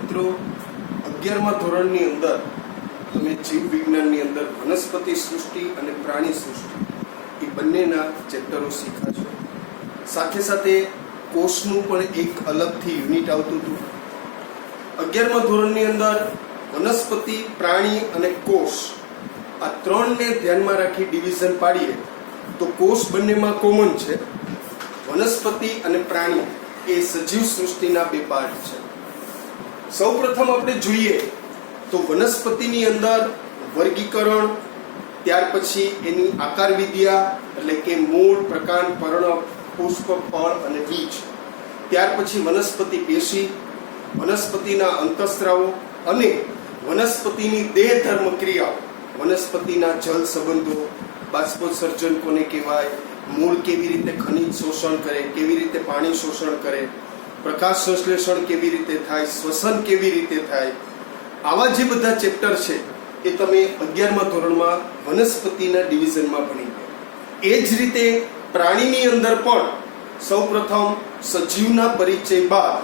મિત્રો 11મા ધોરણની અંદર તમે જીવ વિજ્ઞાનની અંદર વનસ્પતિ સૃષ્ટિ અને પ્રાણી સૃષ્ટિ એ બંનેના ચેપ્ટરો શીખ્યા છો. સાથે સાથે કોષનું પણ એક અલગથી યુનિટ આવતું હતું. 11મા ધોરણની અંદર વનસ્પતિ, પ્રાણી અને કોષ આ ત્રણને ધ્યાનમાં રાખી ડિવિઝન પાડીએ તો કોષ બંનેમાં કોમન છે. વનસ્પતિ અને પ્રાણી એ સજીવ સૃષ્ટિના બે પાર્ટ છે. સૌપ્રથમ આપણે જોઈએ તો વનસ્પતિની અંદર વર્ગીકરણ, ત્યાર પછી એની આકાર વિદ્યા એટલે કે મૂળ, પ્રકાંડ, પર્ણ, પુષ્પ, ફળ અને બીજ. ત્યાર પછી વનસ્પતિ પેશી, વનસ્પતિના અંતઃસ્ત્રાવો અને વનસ્પતિની દેહ ધર્મ ક્રિયાઓ, વનસ્પતિના જલ સંબંધો, બાષ્પોત્સર્જન કોને કહેવાય, મૂળ કેવી રીતે ખનિજ શોષણ કરે, કેવી રીતે પાણી શોષણ કરે, પ્રકાશ સંશ્લેષણ કેવી રીતે થાય, શ્વસન કેવી રીતે થાય, આવા જે બધા ચેપ્ટર છે એ તમે 11મા ધોરણમાં વનસ્પતિના ડિવિઝનમાં ભણી ગયા. એ જ રીતે પ્રાણીની અંદર પણ સૌપ્રથમ સજીવના પરિચય બાદ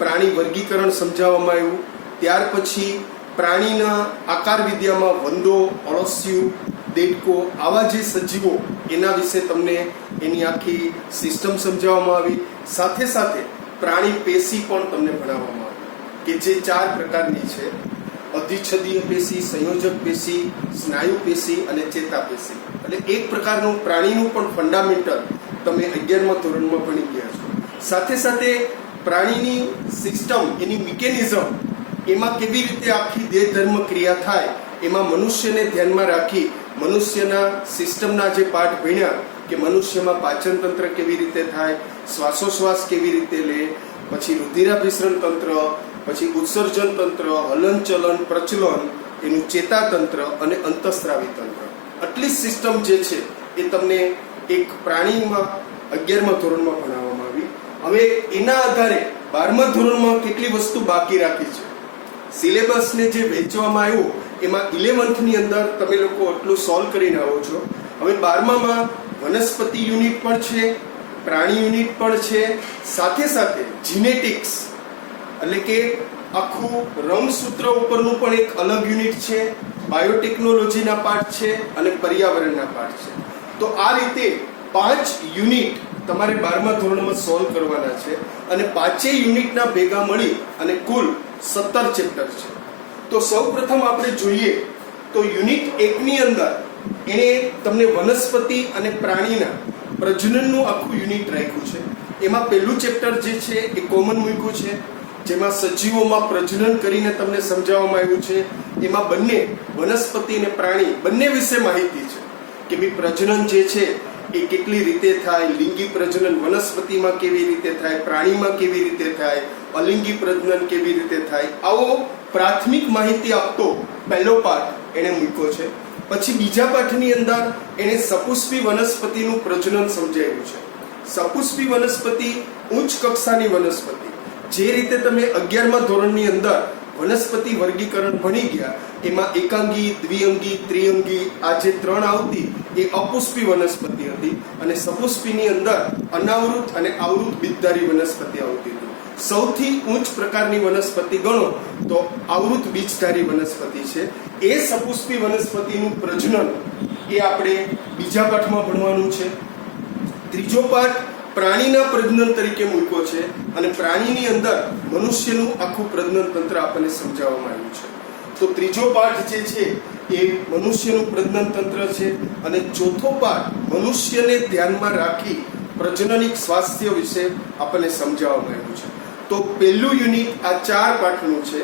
પ્રાણી વર્ગીકરણ સમજાવવામાં આવ્યું. ત્યાર પછી પ્રાણીના આકાર વિદ્યામાં વંદો, અળસિયું, દેડકો આવા જે સજીવો એના વિશે તમને એની આખી સિસ્ટમ સમજાવવામાં આવી. સાથે સાથે પ્રાણી પેશી પણ તમને ભણાવવામાં આવી કે જે 4 પ્રકારની છે: અધિચ્છદીય પેશી, સંયોજક પેશી, સ્નાયુ પેશી અને ચેતા પેશી. એટલે એક પ્રકારનું પ્રાણીનું પણ ફંડામેન્ટલ તમે 11મા ધોરણમાં ભણી ગયા છો. સાથે સાથે પ્રાણીની સિસ્ટમ, એની મિકેનિઝમ, એમાં કેવી રીતે આખી દેહ ધર્મ ક્રિયા થાય, એમાં મનુષ્યને ધ્યાનમાં રાખી મનુષ્યના સિસ્ટમના જે પાઠ ભણ્યા કે મનુષ્યમાં પાચન તંત્ર કેવી રીતે થાય, શ્વાસોશ્વાસ કેવી રીતે લે, પછી રુધિરાભિસરણ તંત્ર, પછી ઉત્સર્જન તંત્ર, હલનચલન, પ્રચલન, એનું ચેતાતંત્ર અને અંતઃસ્ત્રાવી તંત્ર. આટલી સિસ્ટમ જે છે એ તમને એક પ્રાણીમાં 11મા ધોરણમાં ભણાવવામાં આવી. હવે એના આધારે 12મા ધોરણમાં કેટલી વસ્તુ બાકી રાખી છે. સિલેબસને જે વહેંચવામાં આવ્યું એમાં 11th અંદર તમે લોકો આટલું સોલ્વ કરીને આવો છો. હવે 12મામાં વનસ્પતિ યુનિટ પણ છે, પ્રાણી યુનિટ પણ છે, સાથે સાથે જીનેટિક્સ એટલે કે આખું રંગસૂત્ર ઉપરનું પણ એક અલગ યુનિટ છે, બાયોટેકનોલોજીના પાર્ટ છે અને પર્યાવરણના પાર્ટ છે. તો આ રીતે 5 યુનિટ તમારે 12મા ધોરણમાં સોલ્વ કરવાના છે અને 5 યુનિટના ભેગા મળી અને કુલ 17 ચેપ્ટર છે. તો સૌપ્રથમ આપણે જોઈએ તો યુનિટ 1 ની અંદર એને તમને વનસ્પતિ અને પ્રાણીના પ્રજનનનું આખું યુનિટ રાખ્યું છે. એમાં પહેલું ચેપ્ટર જે છે એ કોમન મૂક્યું છે, જેમાં સજીવોમાં પ્રજનન કરીને તમને સમજાવવામાં આવ્યું છે. એમાં બંને વનસ્પતિ અને પ્રાણી બંને વિશે માહિતી છે કે ભાઈ પ્રજનન જે છે એ કેટલી રીતે થાય, લિંગી પ્રજનન વનસ્પતિમાં કેવી રીતે થાય, પ્રાણીમાં કેવી રીતે થાય, અલિંગી પ્રજનન કેવી રીતે થાય, આવો પ્રાથમિક માહિતી આપતો પહેલો પાઠ એણે મૂક્યો છે. પછી બીજા પાઠની અંદર એણે સપુષ્પી વનસ્પતિનું પ્રજનન સમજાવ્યું છે. સપુષ્પી વનસ્પતિ ઉચ્ચ કક્ષાની વનસ્પતિ, જે રીતે તમે 11મા ધોરણની અંદર વનસ્પતિ વર્ગીકરણ ભણી ગયા એમાં એકાંગી, દ્વિઅંગી, ત્રિઅંગી આ જે 3 આવતી એ અપુષ્પી વનસ્પતિ હતી અને સપુષ્પીની અંદર અનાવૃત અને આવૃત બીજધારી વનસ્પતિ આવતી હતી. સૌથી ઉચ્ચ પ્રકારની વનસ્પતિ ગણો તો આવૃત બીજધારી વનસ્પતિ છે. એ સપુષ્પી વનસ્પતિનું પ્રજનન એ આપણે બીજા પાઠમાં ભણવાનું છે. ત્રીજો પાઠ પ્રાણીના પ્રજનન તરીકે મૂક્યો છે અને પ્રાણીની અંદર મનુષ્યનું આખું પ્રજનન તંત્ર આપણને સમજાવવામાં આવ્યું છે. તો ત્રીજો પાઠ જે છે એ મનુષ્યનું પ્રજનન તંત્ર છે અને ચોથો પાઠ મનુષ્યને ધ્યાનમાં રાખી પ્રજનનિક સ્વાસ્થ્ય વિશે આપણને સમજાવવામાં આવ્યું છે. તો પહેલું યુનિટ આ 4 પાઠનું છે: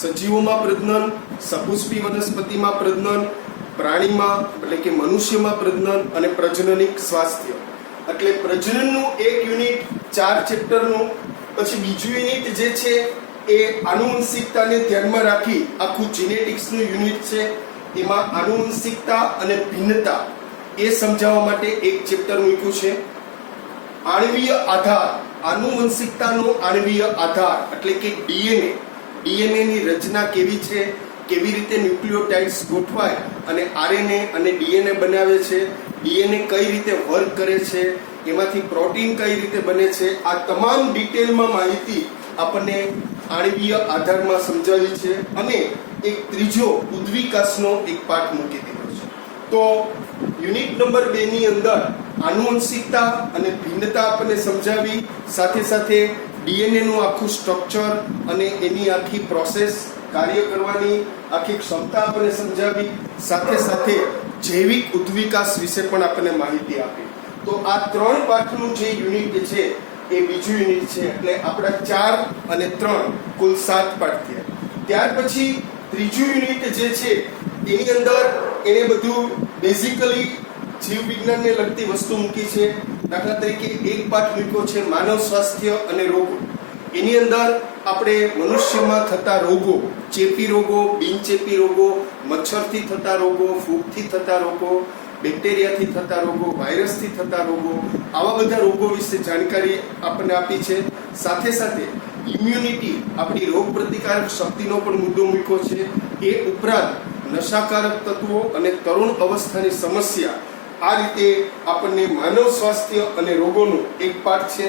સજીવોમાં પ્રજનન, સપુષ્પી વનસ્પતિમાં પ્રજનન, પ્રાણીમાં એટલે કે મનુષ્યમાં પ્રજનન અને પ્રજનનિક સ્વાસ્થ્ય. એટલે પ્રજનનનું એક યુનિટ 4 ચેપ્ટરનું. પછી બીજું યુનિટ જે છે એ આનુવંશિકતાને ધ્યાનમાં રાખી આખું જીનેટિક્સનું યુનિટ છે. એમાં આનુવંશિકતા અને ભિન્નતા એ સમજાવવા માટે એક ચેપ્ટર મૂક્યું છે. આણ્વીય આધાર, આનુવંશિકતાનો આણ્વીય આધાર એટલે કે ડીએનએ ની રચના કેવી છે, કેવી રીતે ન્યુક્લિયોટાઇડ્સ ગોઠવાય અને આરએનએ અને ડીએનએ બનાવે છે, ડીએનએ કઈ રીતે વર્ક કરે છે, એમાંથી પ્રોટીન કઈ રીતે બને છે, આ તમામ ડિટેલમાં માહિતી આપણને આણ્વીય આધારમાં સમજાવી છે અને એક ત્રીજો ઉદ્વિકાસનો એક પાઠ મૂકી દીધો છે. તો યુનિટ નંબર 2 ની અંદર આનુવંશિકતા અને ભિન્નતા આપણને સમજાવી, સાથે સાથે ડીએનએ નું આખું સ્ટ્રક્ચર અને એની આખી પ્રોસેસ, કાર્ય કરવાની આખી ક્ષમતા આપણને સમજાવી, સાથે સાથે જૈવિક ઉદ્વિકાસ વિશે પણ આપણને માહિતી આપી. તો આ 3 પાઠનું જે યુનિટ છે એ બીજું યુનિટ છે, એટલે આપણા 4 અને 3 કુલ 7 પાઠ થયા. ત્યાર પછી ત્રીજું યુનિટ જે છે એની અંદર એને બધું બેઝિકલી જીવ વિજ્ઞાનને લગતી વસ્તુ મૂકી છે. દાખલા તરીકે એક પાઠ મૂક્યો છે માનવ સ્વાસ્થ્ય અને રોગો. એની અંદર આપણે મનુષ્યમાં થતા રોગો, ચેપી રોગો, બિનચેપી રોગો, મચ્છરથી થતા રોગો, ફૂગથી થતા રોગો, બેક્ટેરિયાથી થતા રોગો, વાયરસથી થતા રોગો, આવા બધા રોગો વિશે જાણકારી આપણને આપી છે. સાથે સાથે ઇમ્યુનિટી, આપણી રોગ પ્રતિકારક શક્તિનો પણ મુદ્દો મૂક્યો છે. એ ઉપરાંત નશાકારક તત્વો અને તરુણ અવસ્થાની સમસ્યા, આ રીતે આપણને માનવ સ્વાસ્થ્ય અને રોગોનો એક પાઠ છે.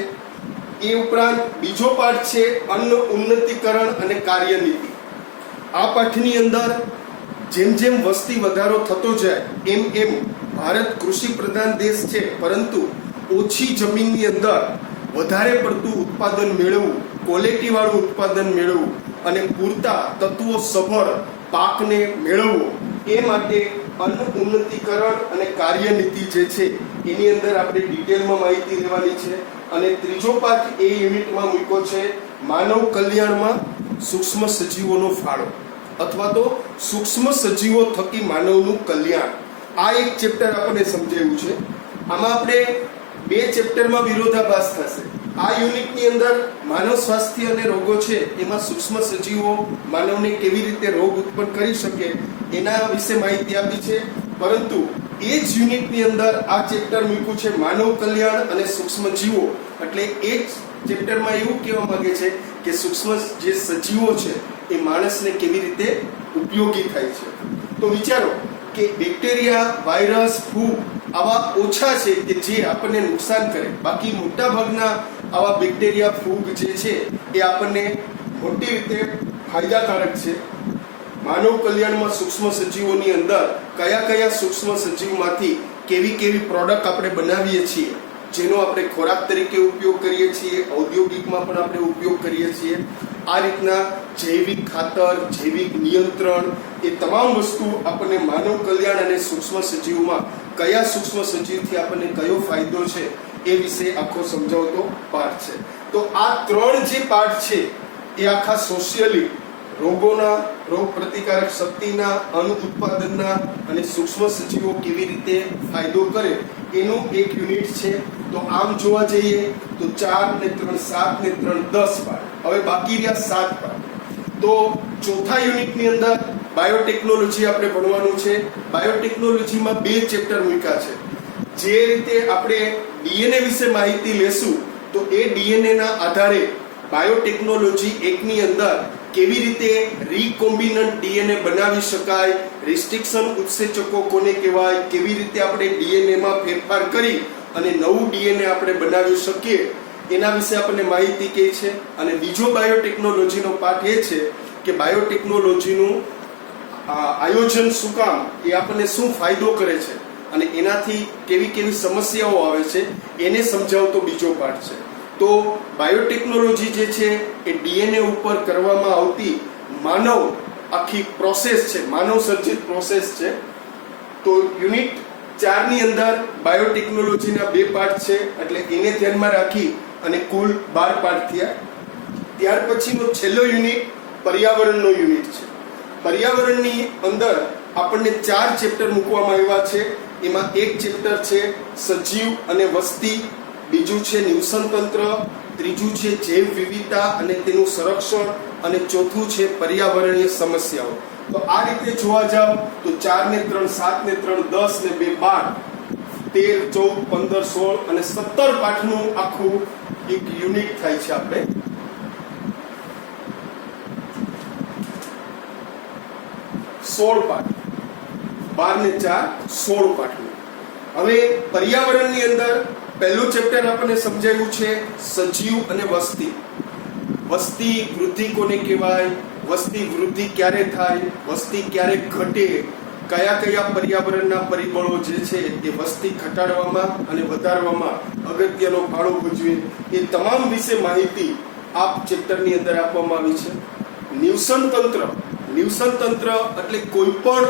એ ઉપરાંત બીજો પાઠ છે અન્ન ઉન્નતીકરણ અને કાર્યનીતિ. આ પાઠની અંદર જેમ જેમ વસ્તી વધારો થતો જાય એમ એમ ભારત કૃષિ પ્રધાન દેશ છે, પરંતુ ઓછી જમીનની અંદર વધારે પડતું ઉત્પાદન મેળવવું, ક્વોલિટી વાળું ઉત્પાદન મેળવવું અને પૂરતા તત્વો સભર પાકને મેળવવો, એ માટે અન્ન ઉન્નતીકરણ અને કાર્યનીતિ જે છે એની અંદર આપણે ડિટેલમાં માહિતી લેવાની છે. અને ત્રીજો પાઠ એ યુનિટમાં મૂક્યો છે માનવ કલ્યાણમાં સૂક્ષ્મ સજીવોનો ફાળો, અથવા તો સૂક્ષ્મ સજીવો થકી માનવનું કલ્યાણ. આ એક ચેપ્ટર આપણને સમજાવ્યું છે. આમાં આપણે 2 ચેપ્ટરમાં વિરોધાભાસ થશે. આ યુનિટની અંદર માનવ સ્વાસ્થ્ય અને રોગો છે, એમાં સૂક્ષ્મ સજીવો માનવને કેવી રીતે રોગ ઉત્પન્ન કરી શકે એના વિશે માહિતી આપી છે. પરંતુ એ જ યુનિટની અંદર આ ચેપ્ટર મૂક્યું છે માનવ કલ્યાણ અને સૂક્ષ્મ જીવો. એટલે એ જ ચેપ્ટરમાં એવું કહેવા માંગે છે કે સૂક્ષ્મ જે સજીવો છે એ માણસને કેવી રીતે ઉપયોગી થાય છે. તો વિચારો કે બેક્ટેરિયા, વાયરસ, ફૂગ આવા ઓછા છે કે જે આપણને નુકસાન કરે. બાકી મોટા ભાગના આવા બેક્ટેરિયા, ફૂગ જે છે એ આપણને મોટી રીતે ફાયદાકારક છે. માનવ કલ્યાણમાં સૂક્ષ્મ સજીવોની અંદર કયા કયા સૂક્ષ્મ સજીવમાંથી કેવી કેવી પ્રોડક્ટ આપણે બનાવીએ છીએ, જેનો આપણે ખોરાક તરીકે ઉપયોગ કરીએ છીએ, ઔદ્યોગિકમાં પણ આપણે ઉપયોગ કરીએ છીએ. આ રીતના જૈવિક ખાતર, જૈવિક નિયંત્રણ, એ તમામ વસ્તુ આપણને માનવ કલ્યાણ અને સૂક્ષ્મ સજીવમાં કયા સૂક્ષ્મ સજીવથી આપણને કયો ફાયદો છે એ વિશે આખો સમજાવતો પાઠ છે. તો આ 3 જે પાઠ છે એ આખા સોશિયલી રોગોના, રોગ પ્રતિકારક શક્તિના, અન્ન ઉત્પાદનના અને સૂક્ષ્મ સજીવો કેવી રીતે ફાયદો કરે એનું એક યુનિટ છે. તો આમ જોવા જઈએ તો 4 ને 3 7 ને 3 10 પાઠ. હવે બાકી રહ્યા 7 પાઠ. તો ચોથા યુનિટની અંદર બાયોટેકનોલોજી આપણે ભણવાનું છે. બાયોટેકનોલોજીમાં 2 ચેપ્ટર મૂક્યા છે. જે રીતે આપણે ડીએનએ વિશે માહિતી લેશું તો એ ડીએનએ ના આધારે બાયોટેકનોલોજી 1 ની અંદર કેવી રીતે રીકોમ્બિનન્ટ ડીએનએ બનાવી શકાય, રિસ્ટ્રિક્શન ઉત્સેચકો કોને કહેવાય, કેવી રીતે આપણે ડીએનએ માં ફેરફાર કરી અને નવું ડીએનએ આપણે બનાવી શકીએ, એના વિશે આપણને માહિતી કહે છે. અને બીજો બાયોટેકનોલોજીનો પાઠ એ છે કે બાયોટેકનોલોજીનું આયોજન શું કામ, એ આપણને શું ફાયદો કરે છે અને એનાથી કેવી કેવી સમસ્યાઓ આવે છે એને સમજાવતો બીજો પાઠ છે. તો બાયોટેકનોલોજી જે છે એ ડીએનએ ઉપર કરવામાં આવતી માનવ આખી પ્રોસેસ છે, માનવ સર્જિત પ્રોસેસ છે. તો યુનિટ 4 ની અંદર બાયોટેકનોલોજીના 2 પાઠ છે, એટલે એને ધ્યાનમાં રાખી અને કુલ 12 પાઠ થયા. ત્યાર પછીનો છેલ્લો યુનિટ પર્યાવરણનો યુનિટ છે. પર્યાવરણની અંદર આપણને 4 ચેપ્ટર મૂકવામાં આવ્યા છે. એમાં એક ચેપ્ટર છે સજીવ અને વસ્તી, બીજું છે નિવસન તંત્ર, ત્રીજું છે જૈવ વિવિધતા અને તેનું સંરક્ષણ, અને ચોથું છે પર્યાવરણીય સમસ્યાઓ. તો આ રીતે જોવા જાવ તો 4 ને 3 7 ને 3 10 ને 2 12 13 14 15 16 અને 17 પાઠનું આખું એક યુનિટ થાય છે. આપણે 16 પાઠ, 12 ને 4 16 પાઠનું. હવે પર્યાવરણની અંદર પહેલું ચેપ્ટર આપણને સમજાવ્યું છે સજીવ અને વસ્તી. વસ્તી વૃદ્ધિ કોને કહેવાય, વસ્તી વૃદ્ધિ ક્યારે થાય, વસ્તી ક્યારે ઘટે, કયા કયા પર્યાવરણના પરિબળો જે છે એ વસ્તી ઘટાડવામાં અને વધારવામાં અગત્યનો ફાળો ભજવે, એ તમામ વિશે માહિતી આ ચેપ્ટરની અંદર આપવામાં આવી છે. નિવસન તંત્ર, નિવસન તંત્ર એટલે કોઈ પણ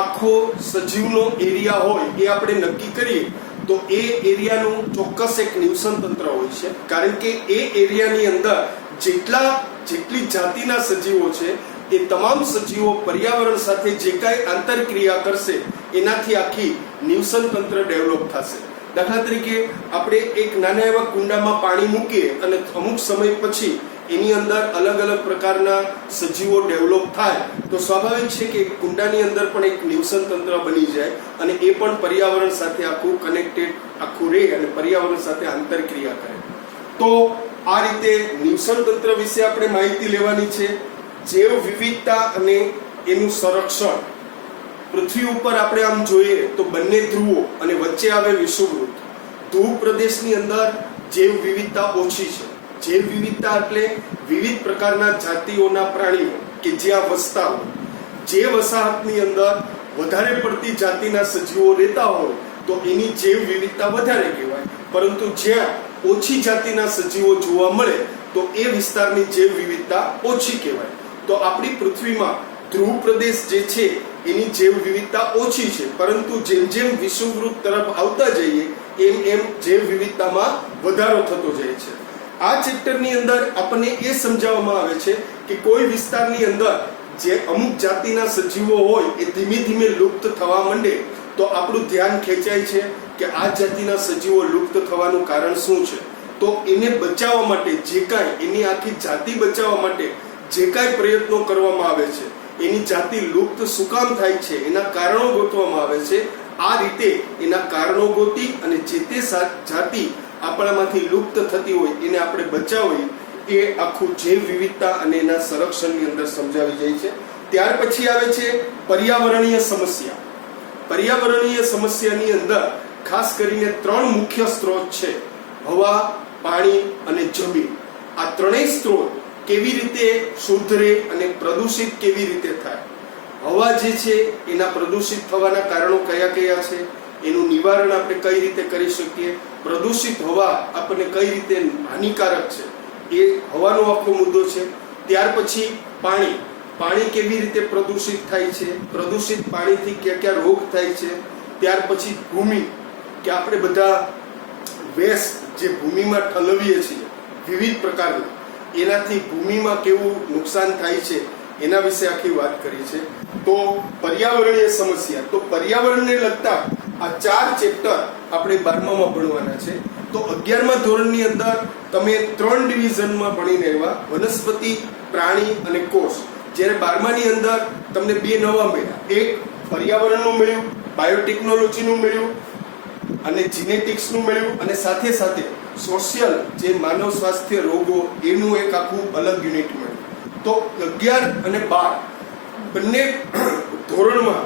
આખો સજીવનો એરિયા હોય એ આપણે નક્કી કરીએ તો એ એરિયાનું ચોક્કસ એક નિવસન તંત્ર હોય છે, કારણ કે એ એરિયાની અંદર જેટલી જાતિના સજીવો છે એ તમામ સજીવો પર્યાવરણ સાથે જે કાંઈ આંતરક્રિયા કરશે એનાથી આખી નિવસન તંત્ર ડેવલપ થશે. દાખલા તરીકે આપણે એક નાના એવા કુંડામાં પાણી મૂકીએ અને અમુક સમય પછી એની અંદર અલગ અલગ પ્રકારના સજીવો ડેવલપ થાય તો સ્વાભાવિક છે કે કુંડાની અંદર પણ એક નિવસન તંત્ર બની જાય અને એ પણ પર્યાવરણ સાથે આખું કનેક્ટેડ આખું રહે અને પર્યાવરણ સાથે આંતરક્રિયા કરે. તો આ રીતે નિવસન તંત્ર વિશે આપણે માહિતી લેવાની છે. જૈવ વિવિધતા અને એનું સંરક્ષણ. પૃથ્વી ઉપર આપણે આમ જોઈએ તો બંને ધ્રુવો અને વચ્ચે આવે વિષુવવૃત્ત. ધ્રુવ પ્રદેશની અંદર જૈવ વિવિધતા ઓછી છે. જૈવ વિવિધતા એટલે વિવિધ પ્રકારના જાતિઓના પ્રાણીઓ કે જ્યાં વસતા હોય. જે વસાહતની અંદર વધારે પડતી જાતિના સજીવો રહેતા હોય તો એની જૈવ વિવિધતા વધારે કહેવાય, પરંતુ જ્યાં ઓછી જાતિના સજીવો જોવા મળે તો એ વિસ્તારની જૈવ વિવિધતા ઓછી કહેવાય. તો આપણી પૃથ્વીમાં ધ્રુવ પ્રદેશ જે છે એની જૈવ વિવિધતા ઓછી છે, પરંતુ જેમ જેમ વિષુવવૃત્ત તરફ આવતા જઈએ એમ એમ જૈવ વિવિધતામાં વધારો થતો જાય છે. આ ચેપ્ટરની અંદર આપણને એ સમજાવવામાં આવે છે કે કોઈ વિસ્તારની અંદર જે અમુક જાતિના સજીવો હોય એ ધીમે ધીમે લુપ્ત થવા માંડે તો આપણું ધ્યાન ખેંચાય છે કે આ જાતિના સજીવો લુપ્ત થવાનું કારણ શું છે. તો એને બચાવવા માટે જે કાંઈ એની આખી જાતિ બચાવવા માટે જે કાંઈ પ્રયત્નો કરવામાં આવે છે, એની જાતિ લુપ્ત શું કામ થાય છે એના કારણો ગોતવામાં આવે છે. આ રીતે એના કારણો ગોતી અને જે તે જાતિ આપણામાંથી લુપ્ત થતી હોય એને આપણે બચાવવી એ આખું જૈવ વિવિધતા અને એના સંરક્ષણની અંદર સમજાવી જાય છે. ત્યાર પછી આવે છે પર્યાવરણીય સમસ્યા. પર્યાવરણીય સમસ્યાની અંદર ખાસ કરીને 3 મુખ્ય સ્ત્રોત છે: હવા, પાણી અને જમીન. આ ત્રણેય સ્ત્રોત કેવી રીતે શુદ્ધ રહે અને પ્રદૂષિત કેવી રીતે થાય. હવા જે છે એના પ્રદૂષિત થવાના કારણો કયા કયા છે, એનું નિવારણ આપણે કઈ રીતે કરી શકીએ, પ્રદૂષિત હવા આપણને કઈ રીતે હાનિકારક છે એ હવાનો આખો મુદ્દો છે. ત્યાર પછી પાણી, પાણી કેવી રીતે પ્રદૂષિત થાય છે, પ્રદૂષિત પાણીથી કયા કયા રોગ થાય છે. ત્યાર પછી ભૂમિ, કે આપણે બધા વેસ્ટ જે ભૂમિમાં ઠલવીએ છીએ વિવિધ પ્રકારના, એનાથી ભૂમિમાં કેવું નુકસાન થાય છે એના વિશે આખી વાત કરી છે. તો પર્યાવરણીય સમસ્યા, તો પર્યાવરણને લગતા આ 4 ચેપ્ટર આપણે 12મામાં ભણવાના છે. તો 11મા ધોરણની અંદર તમે 3 ડિવિઝનમાં ભણીને આવ્યા: વનસ્પતિ, પ્રાણી અને કોષ. જ્યારે 12માની અંદર તમને 2 નવા મળ્યા. એક પર્યાવરણનું મળ્યું, બાયોટેકનોલોજીનું મળ્યું અને જીનેટિક્સનું મળ્યું, અને સાથે સાથે સોશિયલ જે માનવ સ્વાસ્થ્ય રોગો એનું એક આખું અલગ યુનિટ મળ્યું. તો 11 અને 12 બંને ધોરણમાં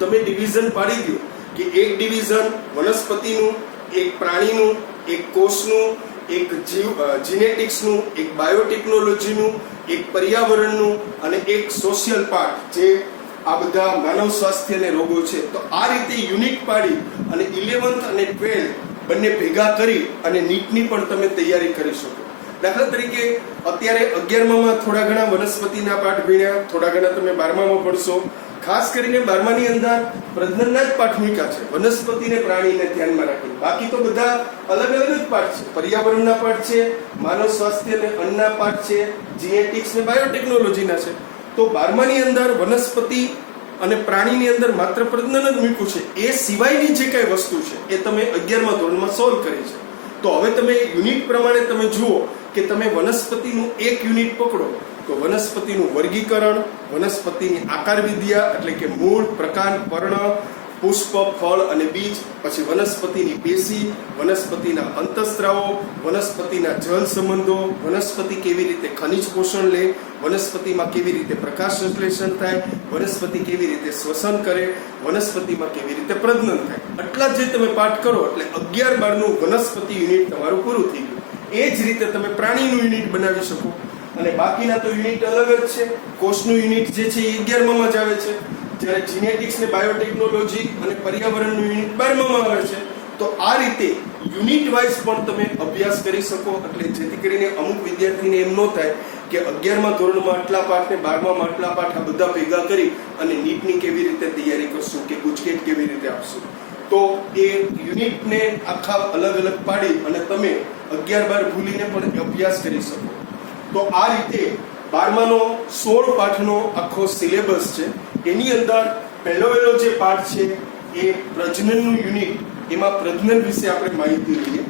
તમે ડિવિઝન પાડી દો કે એક ડિવિઝન વનસ્પતિનું, એક પ્રાણીનું, એક કોષનું, એક જીનેટિક્સનું, એક બાયોટેકનોલોજીનું, એક પર્યાવરણનું અને એક સોશિયલ પાર્ટ જે આ બધા માનવ સ્વાસ્થ્યને રોગો છે. તો આ રીતે યુનિટ પાડી અને 11th અને 12th બંને ભેગા કરી અને નીટની પણ તમે તૈયારી કરી શકો. દાખલા તરીકે અત્યારે 11મામાં થોડા ઘણા વનસ્પતિના પાઠ ભણ્યા, થોડા ઘણા તમે 12મામાં ભણશો. ખાસ કરીને 12માની અંદર પ્રજનનના જ પાઠ મૂક્યા છે, વનસ્પતિને પ્રાણીને ધ્યાનમાં રાખીને. બાકી તો બધા અલગ અલગ જ પાઠ છે. પર્યાવરણના પાઠ છે, માનવ સ્વાસ્થ્ય અને અન્નના પાઠ છે, જીનેટિક્સ ને બાયોટેકનોલોજીના છે. તો 12માની અંદર વનસ્પતિ અને પ્રાણીની અંદર માત્ર પ્રજનન જ મૂક્યું છે. એ સિવાયની જે કઈ વસ્તુ છે એ તમે 11મા ધોરણમાં સોલ્વ કરી છે. તો હવે તમે યુનિટ પ્રમાણે તમે જુઓ કે તમે વનસ્પતિનું એક યુનિટ પકડો તો વનસ્પતિનું વર્ગીકરણ, વનસ્પતિની આકાર વિદ્યા એટલે કે મૂળ, પ્રકાંડ, પર્ણ, પુષ્પ, ફળ અને બીજ, પછી વનસ્પતિની પેશી, વનસ્પતિના અંતઃસ્ત્રાવો, વનસ્પતિના જલ સંબંધો, વનસ્પતિ કેવી રીતે ખનિજ પોષણ લે, વનસ્પતિમાં કેવી રીતે પ્રકાશ સંશ્લેષણ થાય, વનસ્પતિ કેવી રીતે શ્વસન કરે, વનસ્પતિમાં કેવી રીતે પ્રજનન થાય. આટલા જે તમે પાઠ કરો એટલે 11-12નું વનસ્પતિ યુનિટ તમારું પૂરું થઈ ગયું. એ જ રીતે તમે પ્રાણીનું યુનિટ બનાવી શકો. અને બાકીના તો યુનિટ અલગ જ છે. કોષનું યુનિટ જે છે એ 11માં જ આવે છે, જ્યારે જીનેટિક્સ ને બાયોટેકનોલોજી અને પર્યાવરણનું યુનિટ 12માં આવે છે. તો આ રીતે યુનિટ વાઇઝ પણ તમે અભ્યાસ કરી શકો, એટલે જેથી કરીને અમુક વિદ્યાર્થીને એમ ન થાય કે 11મા ધોરણમાં આટલા પાઠ ને 12માં આટલા પાઠ, આ બધા ભેગા કરી અને નીટની કેવી રીતે તૈયારી કરશું કે ગુજકેટ કેવી રીતે આપશું. તો એ યુનિટને આખા અલગ અલગ પાડી અને તમે 11-12 ભૂલીને પણ અભ્યાસ કરી શકો. તો આ રીતે 12માનો 16 પાઠનો આખો સિલેબસ છે. એની અંદર પહેલો જે પાઠ છે એ પ્રજનનનું યુનિટ. એમાં પ્રજનન વિશે આપણે માહિતી લઈએ.